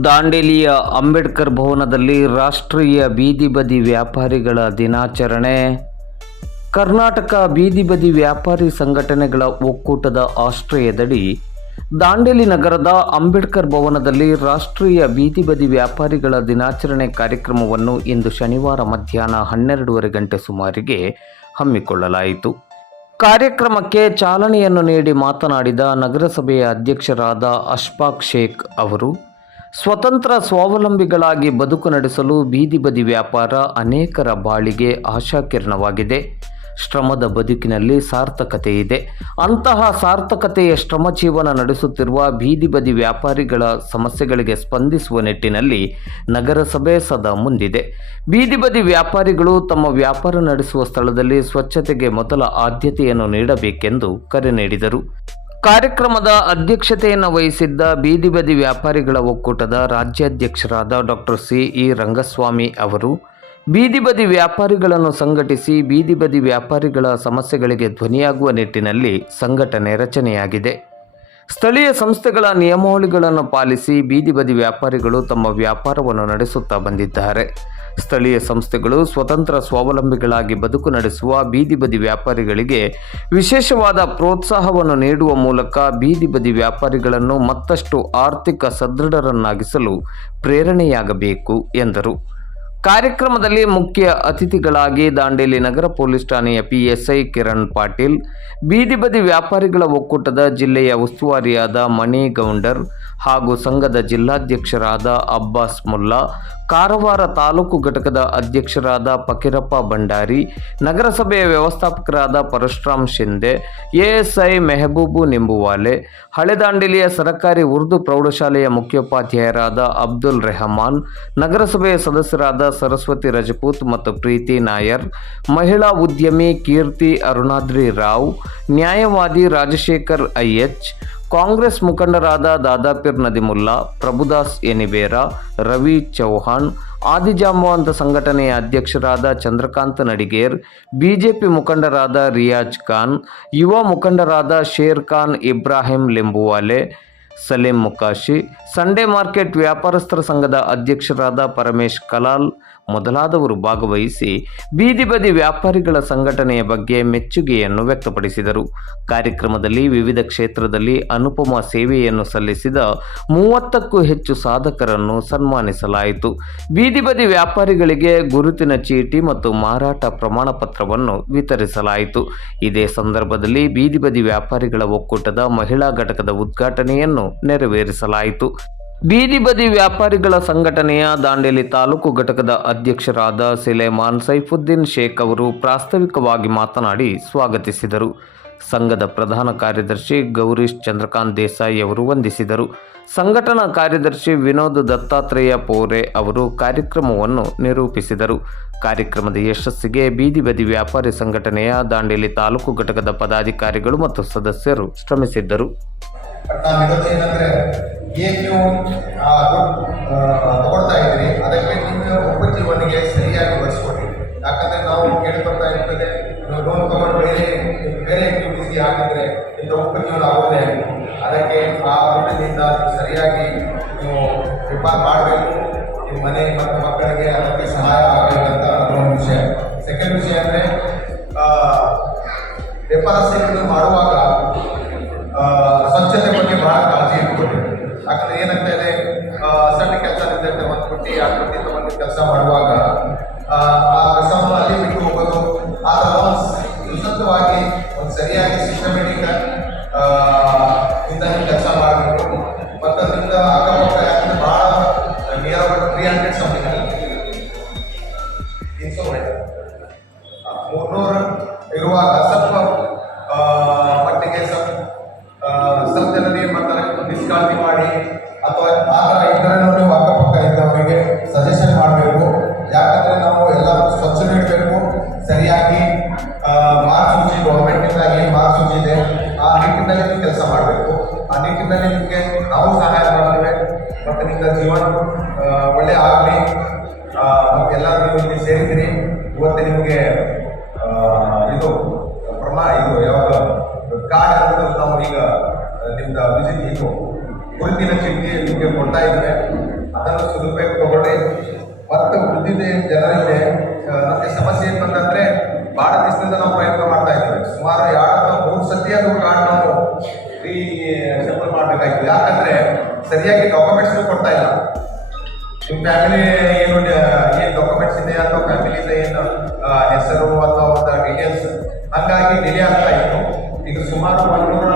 ದಾಂಡೇಲಿಯ ಅಂಬೇಡ್ಕರ್ ಭವನದಲ್ಲಿ ರಾಷ್ಟ್ರೀಯ ಬೀದಿ ಬದಿ ವ್ಯಾಪಾರಿಗಳ ದಿನಾಚರಣೆ. ಕರ್ನಾಟಕ ಬೀದಿ ಬದಿ ವ್ಯಾಪಾರಿ ಸಂಘಟನೆಗಳ ಒಕ್ಕೂಟದ ಆಶ್ರಯದಡಿ ದಾಂಡೇಲಿ ನಗರದ ಅಂಬೇಡ್ಕರ್ ಭವನದಲ್ಲಿ ರಾಷ್ಟ್ರೀಯ ಬೀದಿ ಬದಿ ವ್ಯಾಪಾರಿಗಳ ದಿನಾಚರಣೆ ಕಾರ್ಯಕ್ರಮವನ್ನು ಇಂದು ಶನಿವಾರ ಮಧ್ಯಾಹ್ನ ಹನ್ನೆರಡೂವರೆ ಗಂಟೆ ಸುಮಾರಿಗೆ ಹಮ್ಮಿಕೊಳ್ಳಲಾಯಿತು. ಕಾರ್ಯಕ್ರಮಕ್ಕೆ ಚಾಲನೆಯನ್ನು ನೀಡಿ ಮಾತನಾಡಿದ ನಗರಸಭೆಯ ಅಧ್ಯಕ್ಷರಾದ ಅಶ್ಫಾಕ್ ಶೇಖ್ ಅವರು ಸ್ವತಂತ್ರ ಸ್ವಾವಲಂಬಿಗಳಾಗಿ ಬದುಕು ನಡೆಸಲು ಬೀದಿ ಬದಿ ವ್ಯಾಪಾರ ಅನೇಕರ ಬಾಳಿಗೆ ಆಶಾಕಿರಣವಾಗಿದೆ. ಶ್ರಮದ ಬದುಕಿನಲ್ಲಿ ಸಾರ್ಥಕತೆ ಇದೆ. ಅಂತಹ ಸಾರ್ಥಕತೆಯ ಶ್ರಮ ಜೀವನ ನಡೆಸುತ್ತಿರುವ ಬೀದಿ ಬದಿ ವ್ಯಾಪಾರಿಗಳ ಸಮಸ್ಯೆಗಳಿಗೆ ಸ್ಪಂದಿಸುವ ನಿಟ್ಟಿನಲ್ಲಿ ನಗರಸಭೆ ಸದಾ ಮುಂದಿದೆ. ಬೀದಿ ಬದಿ ವ್ಯಾಪಾರಿಗಳು ತಮ್ಮ ವ್ಯಾಪಾರ ನಡೆಸುವ ಸ್ಥಳದಲ್ಲಿ ಸ್ವಚ್ಛತೆಗೆ ಮೊದಲ ಆದ್ಯತೆಯನ್ನು ನೀಡಬೇಕೆಂದು ಕರೆ ನೀಡಿದರು. ಕಾರ್ಯಕ್ರಮದ ಅಧ್ಯಕ್ಷತೆಯನ್ನು ವಹಿಸಿದ್ದ ಬೀದಿ ಬದಿ ವ್ಯಾಪಾರಿಗಳ ಒಕ್ಕೂಟದ ರಾಜ್ಯಾಧ್ಯಕ್ಷರಾದ ಡಾಕ್ಟರ್ ಸಿ ಇ ರಂಗಸ್ವಾಮಿ ಅವರು ಬೀದಿ ಬದಿ ವ್ಯಾಪಾರಿಗಳನ್ನು ಸಂಘಟಿಸಿ ಬೀದಿ ಬದಿ ವ್ಯಾಪಾರಿಗಳ ಸಮಸ್ಯೆಗಳಿಗೆ ಧ್ವನಿಯಾಗುವ ನಿಟ್ಟಿನಲ್ಲಿ ಸಂಘಟನೆ ರಚನೆಯಾಗಿದೆ. ಸ್ಥಳೀಯ ಸಂಸ್ಥೆಗಳ ನಿಯಮಾವಳಿಗಳನ್ನು ಪಾಲಿಸಿ ಬೀದಿ ಬದಿ ವ್ಯಾಪಾರಿಗಳು ತಮ್ಮ ವ್ಯಾಪಾರವನ್ನು ನಡೆಸುತ್ತಾ ಬಂದಿದ್ದಾರೆ. ಸ್ಥಳೀಯ ಸಂಸ್ಥೆಗಳು ಸ್ವತಂತ್ರ ಸ್ವಾವಲಂಬಿಗಳಾಗಿ ಬದುಕು ನಡೆಸುವ ಬೀದಿ ಬದಿ ವ್ಯಾಪಾರಿಗಳಿಗೆ ವಿಶೇಷವಾದ ಪ್ರೋತ್ಸಾಹವನ್ನು ನೀಡುವ ಮೂಲಕ ಬೀದಿ ಬದಿ ವ್ಯಾಪಾರಿಗಳನ್ನು ಮತ್ತಷ್ಟು ಆರ್ಥಿಕ ಸದೃಢರನ್ನಾಗಿಸಲು ಪ್ರೇರಣೆಯಾಗಬೇಕು, ಎಂದರು. ಕಾರ್ಯಕ್ರಮದಲ್ಲಿ ಮುಖ್ಯ ಅತಿಥಿಗಳಾಗಿ ದಾಂಡೇಲಿ ನಗರ ಪೊಲೀಸ್ ಠಾಣೆಯ ಪಿಎಸ್ಐ ಕಿರಣ್ ಪಾಟೀಲ್, ಬೀದಿ ಬದಿ ವ್ಯಾಪಾರಿಗಳ ಒಕ್ಕೂಟದ ಜಿಲ್ಲೆಯ ಉಸ್ತುವಾರಿಯಾದ ಮಣಿ ಗೌಂಡರ್ ಹಾಗೂ ಸಂಘದ ಜಿಲ್ಲಾಧ್ಯಕ್ಷರಾದ ಅಬ್ಬಾಸ್ ಮುಲ್ಲಾ, ಕಾರವಾರ ತಾಲೂಕು ಘಟಕದ ಅಧ್ಯಕ್ಷರಾದ ಫಕೀರಪ್ಪ ಭಂಡಾರಿ, ನಗರಸಭೆಯ ವ್ಯವಸ್ಥಾಪಕರಾದ ಪರಶುರಾಮ್ ಶಿಂದೆ, ಎಎಸ್ಐ ಮೆಹಬೂಬು ನಿಂಬುವಾಲೆ ಹಳೆದಾಂಡೇಲಿಯ ಸರಕಾರಿ ಉರ್ದು ಪ್ರೌಢಶಾಲೆಯ ಮುಖ್ಯೋಪಾಧ್ಯಾಯರಾದ ಅಬ್ದುಲ್ ರೆಹಮಾನ್, ನಗರಸಭೆಯ ಸದಸ್ಯರಾದ ಸರಸ್ವತಿ ರಜಪೂತ್ ಮತ್ತು ಪ್ರೀತಿ ನಾಯರ್, ಮಹಿಳಾ ಉದ್ಯಮಿ ಕೀರ್ತಿ ಅರುಣಾದ್ರಿ ರಾವ್, ನ್ಯಾಯವಾದಿ ರಾಜಶೇಖರ್ ಐಎಚ್ ಕಾಂಗ್ರೆಸ್ ಮುಖಂಡರಾದ ದಾದಾಪೀರ್ ನದಿಮುಲ್ಲಾ, ಪ್ರಭುದಾಸ್ ಎನಿಬೇರ ರವಿ ಚೌಹಾಣ್, ಆದಿಜಾಂಬವಂತ ಸಂಘಟನೆಯ ಅಧ್ಯಕ್ಷರಾದ ಚಂದ್ರಕಾಂತ್ ನಡಿಗೇರ್, ಬಿಜೆಪಿ ಮುಖಂಡರಾದ ರಿಯಾಜ್ ಖಾನ್, ಯುವ ಮುಖಂಡರಾದ ಶೇರ್ ಖಾನ್ ಇಬ್ರಾಹಿಂ ಲಿಂಬುವಾಲೆ, ಸಲೀಂ ಮುಕಾಶಿ, ಸಂಡೇ ಮಾರ್ಕೆಟ್ ವ್ಯಾಪಾರಸ್ಥರ ಸಂಘದ ಅಧ್ಯಕ್ಷರಾದ ಪರಮೇಶ್ ಕಲಾಲ್ ಮೊದಲಾದವರು ಭಾಗವಹಿಸಿ ಬೀದಿ ಬದಿ ವ್ಯಾಪಾರಿಗಳ ಸಂಘಟನೆಯ ಬಗ್ಗೆ ಮೆಚ್ಚುಗೆಯನ್ನು ವ್ಯಕ್ತಪಡಿಸಿದರು. ಕಾರ್ಯಕ್ರಮದಲ್ಲಿ ವಿವಿಧ ಕ್ಷೇತ್ರದಲ್ಲಿ ಅನುಪಮ ಸೇವೆಯನ್ನು ಸಲ್ಲಿಸಿದ ಮೂವತ್ತಕ್ಕೂ ಹೆಚ್ಚು ಸಾಧಕರನ್ನು ಸನ್ಮಾನಿಸಲಾಯಿತು. ಬೀದಿ ಬದಿ ವ್ಯಾಪಾರಿಗಳಿಗೆ ಗುರುತಿನ ಚೀಟಿ ಮತ್ತು ಮಾರಾಟ ಪ್ರಮಾಣ ಪತ್ರವನ್ನು ವಿತರಿಸಲಾಯಿತು. ಇದೇ ಸಂದರ್ಭದಲ್ಲಿ ಬೀದಿ ಬದಿ ವ್ಯಾಪಾರಿಗಳ ಒಕ್ಕೂಟದ ಮಹಿಳಾ ಘಟಕದ ಉದ್ಘಾಟನೆಯನ್ನು ನೆರವೇರಿಸಲಾಯಿತು. ಬೀದಿ ಬದಿ ವ್ಯಾಪಾರಿಗಳ ಸಂಘಟನೆಯ ದಾಂಡೇಲಿ ತಾಲೂಕು ಘಟಕದ ಅಧ್ಯಕ್ಷರಾದ ಸಿಲೇಮಾನ್ ಸೈಫುದ್ದೀನ್ ಶೇಖ್ ಅವರು ಪ್ರಾಸ್ತಾವಿಕವಾಗಿ ಮಾತನಾಡಿ ಸ್ವಾಗತಿಸಿದರು. ಸಂಘದ ಪ್ರಧಾನ ಕಾರ್ಯದರ್ಶಿ ಗೌರೀಶ್ ಚಂದ್ರಕಾಂತ್ ದೇಸಾಯಿ ಅವರು ವಂದಿಸಿದರು. ಸಂಘಟನಾ ಕಾರ್ಯದರ್ಶಿ ವಿನೋದ್ ದತ್ತಾತ್ರೇಯ ಪೋರೆ ಅವರು ಕಾರ್ಯಕ್ರಮವನ್ನು ನಿರೂಪಿಸಿದರು. ಕಾರ್ಯಕ್ರಮದ ಯಶಸ್ಸಿಗೆ ಬೀದಿ ಬದಿ ವ್ಯಾಪಾರಿ ಸಂಘಟನೆಯ ದಾಂಡೇಲಿ ತಾಲೂಕು ಘಟಕದ ಪದಾಧಿಕಾರಿಗಳು ಮತ್ತು ಸದಸ್ಯರು ಶ್ರಮಿಸಿದ್ದರು. ಏನು ನೀವು ತಗೊಳ್ತಾ ಇದ್ರಿ, ಅದಕ್ಕೆ ನಿಮ್ಮ ಉಪಜೀವನಿಗೆ ಸರಿಯಾಗಿ ಬಳಸ್ಕೊಡಿ ಯಾಕಂದ್ರೆ ನಾವು ಕೇಳಿ ಬರ್ತಾ ಇರ್ತದೆ ಲೋನ್ ತಗೊಂಡು ಬೇರೆ ಬೇರೆ ಆಕ್ಟಿವಿಟೀಸ್ಗೆ ಹಾಕಿದ್ರೆ ಇಂಥ ಉಪಜೀವನ ಆಗೋದೇ ಅದಕ್ಕೆ ಆ ದುಡ್ಡಿನಿಂದ ಸರಿಯಾಗಿ ಹಂಡ್ರೆಡ್ ಸಮಥಿಂಗ್ ಇನ್ಸೂರೆನ್ಸ್ ಮುನ್ನೂರು ಇರುವಾಗ ಸ್ವಲ್ಪ ಮಟ್ಟಿಗೆ ಸ್ವಲ್ಪ ಸ್ವಲ್ಪ ಜನರು ಏನು ಮಾಡ್ತಾರೆ ನಿಷ್ಕಾಳಜಿ ಮಾಡಿ, ಅಥವಾ ಆ ಥರ ಇದ್ದರೆ ನೀವು ಅಕ್ಕಪಕ್ಕ ಇದ್ದವರಿಗೆ ಸಜೆಷನ್ ಮಾಡಬೇಕು. ಯಾಕಂದರೆ ನಾವು ಎಲ್ಲ ಸ್ವಚ್ಛತೆ ಇಡಬೇಕು. ಸರಿಯಾಗಿ ಮಾರ್ಗಸೂಚಿ ಗೌರ್ಮೆಂಟ್ನಿಂದ ಏನು ಮಾರ್ಗಸೂಚಿ ಇದೆ. ಆ ನಿಟ್ಟಿನಲ್ಲಿ ಕೆಲಸ ಮಾಡಬೇಕು. ಆ ನಿಟ್ಟಿನಲ್ಲಿ ನಿಮಗೆ ನಾವು ಸಹಾಯ ಮಾಡ್ತೇವೆ. ಮತ್ತು ನಿಮ್ಮ ಜೀವನ ಒಳ್ಳೆ ಆಗಲಿ. ಎಲ್ಲರೂ ಇಲ್ಲಿ ಸೇರಿದ್ರಿ ಇವತ್ತು ನಿಮಗೆ ಇದು, ಪ್ರಮಾ, ಇದು ಯಾವಾಗ ಕಾರ್ಡ್ ಅಂತ ನಾವು ಈಗ ನಿಮ್ದು ವಿಸಿಟ್ ಇದು, ಗುರುತಿನ ಚೀಟಿ ನಿಮಗೆ ಕೊಡ್ತಾ ಇದ್ರೆ ಅದನ್ನು ಸದುಪಯೋಗ ತಗೊಳ್ಳಿ. ಮತ್ತು ಉಳಿದಿದೆ ಜನರಲ್ಲಿ ನಮಗೆ ಸಮಸ್ಯೆ ಏನು ಬಂತಂದರೆ ಭಾಳ ದಿವಸದಿಂದ ನಾವು ಪ್ರಯತ್ನ ಮಾಡ್ತಾ ಇದ್ದೇವೆ. ಸುಮಾರು ಎರಡು ಮೂರು ಸತಿ ಅದು ಕಾರ್ಡ್ ನಾವು ರೀ ಸಿಂಪಲ್ ಮಾಡಬೇಕಾಗಿತ್ತು ಯಾಕಂದರೆ, ಸರಿಯಾಗಿ ಡಾಕ್ಯುಮೆಂಟ್ಸ್ ಕೊಡ್ತಾ ಇಲ್ಲ. ನಿಮ್ಮ ಫ್ಯಾಮಿಲಿ ಏನು ಏನು ಡಾಕ್ಯುಮೆಂಟ್ಸ್ ಇದೆ ಅಥವಾ ಫ್ಯಾಮಿಲಿದ ಏನು ಹೆಸರು ಅಥವಾ ಒಂದು ಡೀಟೇಲ್ಸ್ ಹಂಗಾಗಿ ಡಿಲೇ ಆಗ್ತಾ ಇತ್ತು. ಈಗ ಸುಮಾರು ಒಂದು